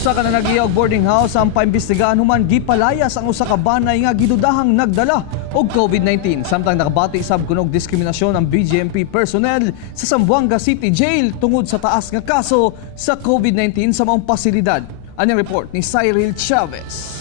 Usa ka na nagiya og boarding house ang paimbestigahan human gipalayas ang usa ka banay nga gidudahang nagdala og COVID-19. Samtang nakabati sab kunog diskriminasyon ang BGMP personnel sa Zamboanga City Jail tungod sa taas nga kaso sa COVID-19 sa maong pasilidad. Anyang report ni Cyril Chavez.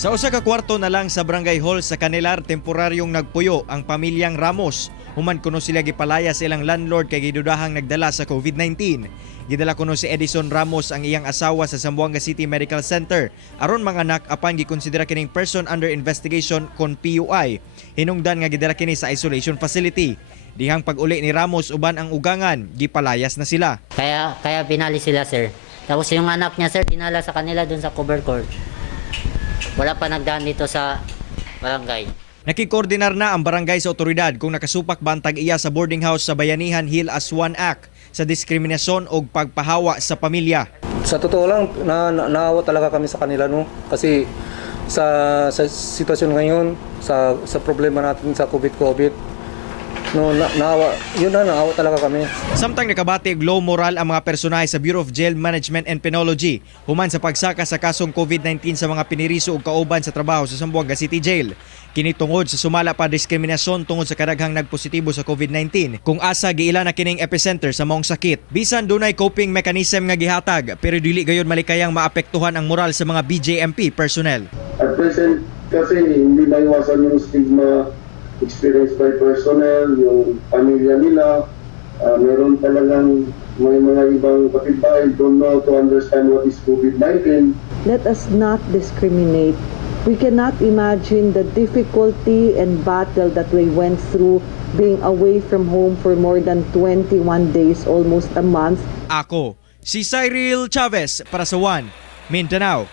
Sa usa ka kwarto na lang sa Barangay Hall sa Canelar, temporaryong nagpuyo ang pamilyang Ramos. Human kuno sila gipalaya sa ilang landlord kay gidudahang nagdala sa COVID-19. Gidala kuno si Edison Ramos ang iyang asawa sa Zamboanga City Medical Center aron manganak apan gikonsidera kining person under investigation kon PUI. Hinungdan nga gidala kini sa isolation facility. Dihang pag-uli ni Ramos uban ang ugangan, gipalayas na sila. Kaya pinali sila, sir. Tapos yung anak niya, sir, dinala sa kanila dun sa cover court. Wala pa nagdaan dito sa barangay. Nakikoordinar na ang barangay sa otoridad kung nakasupak ba ang tag-iya sa boarding house sa Bayanihan Hill as one act sa diskriminasyon o pagpahawa sa pamilya. Sa totoo lang, naawa talaga kami sa kanila, no? Kasi sa sitwasyon ngayon, sa problema natin sa COVID, no, naawa talaga kami. Samtang nakabati og low moral ang mga personahe sa Bureau of Jail Management and Penology human sa pagsaka sa kasong COVID-19 sa mga piniriso ug kauban sa trabaho sa Zamboanga City Jail. Kini tungod sa sumala pa diskriminasyon tungod sa kadaghang nagpositibo sa COVID-19 kung asa giila na kining epicenter sa maong sakit. Bisan dunay coping mechanism nga gihatag pero dili gayon malikayang maapektuhan ang moral sa mga BJMP personnel. At present kasi hindi maiwasan yung stigma experienced by personnel, yung pamilya nila. Meron talagang may mga ibang kapitbahay don't know to understand what is COVID-19. Let us not discriminate. We cannot imagine the difficulty and battle that we went through being away from home for more than 21 days, almost a month. Ako, si Cyril Chavez para sa One Mindanao.